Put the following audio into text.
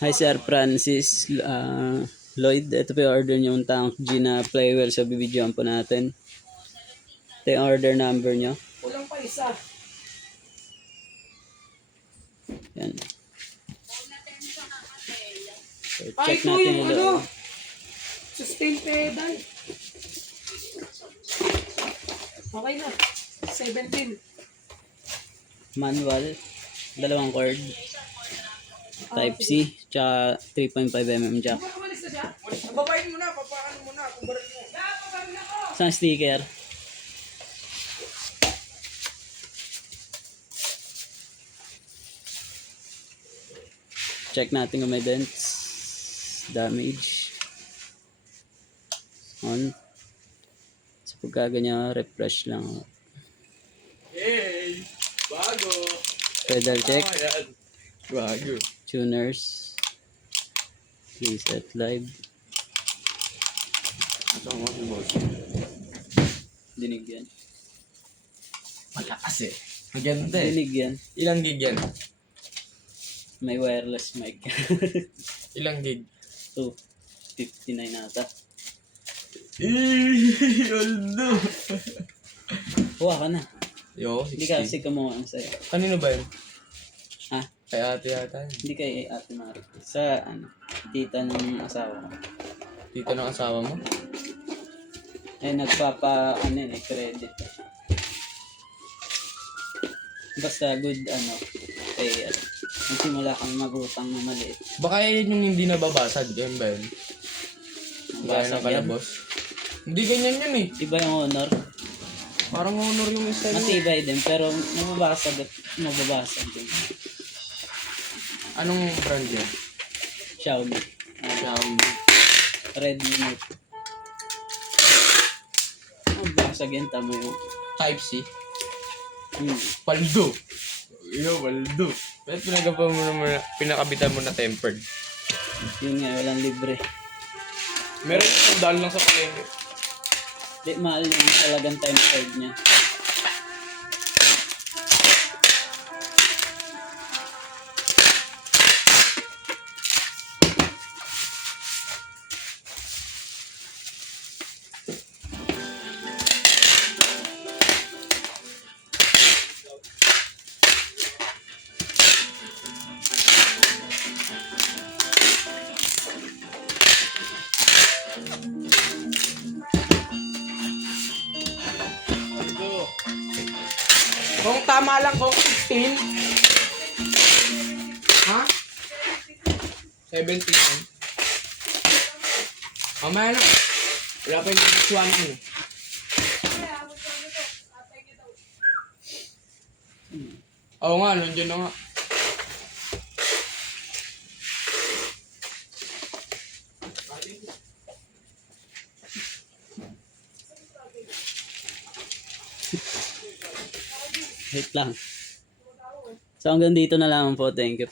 Hi Sir Francis Lloyd. Ito po yung order niyo yung tank G na flywheel. So bibidyoan po natin. Ito yung order number niyo. Kulang pa isa. Yan. So, Ay, check ito natin yung yung ano. loob. Sustain pedal. Okay na. 17. Manual. Dalawang cord. Type C. Tsaka 3.5mm jack. Umalis na siya? Babayin mo na. Papakan mo na. Kubaran mo. Papakan na ko. Isang sticker. Check natin kung may dents, damage. On. So pagka ganyan, refresh lang. Hey! Bago! Pedal check, Ayan. Bago. tuners, reset live. Ito mo si boss. Dinig yan. Malakas eh. Maganda eh. Dinig yan. Ilang gig yan? May wireless mic. Ilang gig? 259 nata. Oldo! Kuha ka na. Yo, Hindi 60. kasi kumuha ang sa'yo. Kanino ba yun? Ha? Kay ate yata. Hindi kay Ate Mari. Sa tita ng asawa ko. Tito ng asawa mo? Eh, credit. Basta good, kay, magsimula kang magutang na maliit. Baka yun yung hindi nababasag. Yan ba yun? Gaya Basag ng kalabos. Hindi ganyan yun eh. Iba yung honor. Parang honor yung isa niya. Matibay din, pero mababasag at mababasag din. Anong brand yun? Xiaomi. Xiaomi. Redmi Note. Mababasag yan, tama yung. Type C. Paldo. Yo, paldo. Pero pinakabitan mo na tempered. Yun nga, walang libre. Meron yung dahil lang sa palengke. Di, mahal yung talagang time card niya. Kung tama lang kung 16. Ha? 17. Mamaya na. Wala pa yung swan mo. Oo nga, nandiyan na nga. Wait lang. So hanggang dito na lang po. Thank you.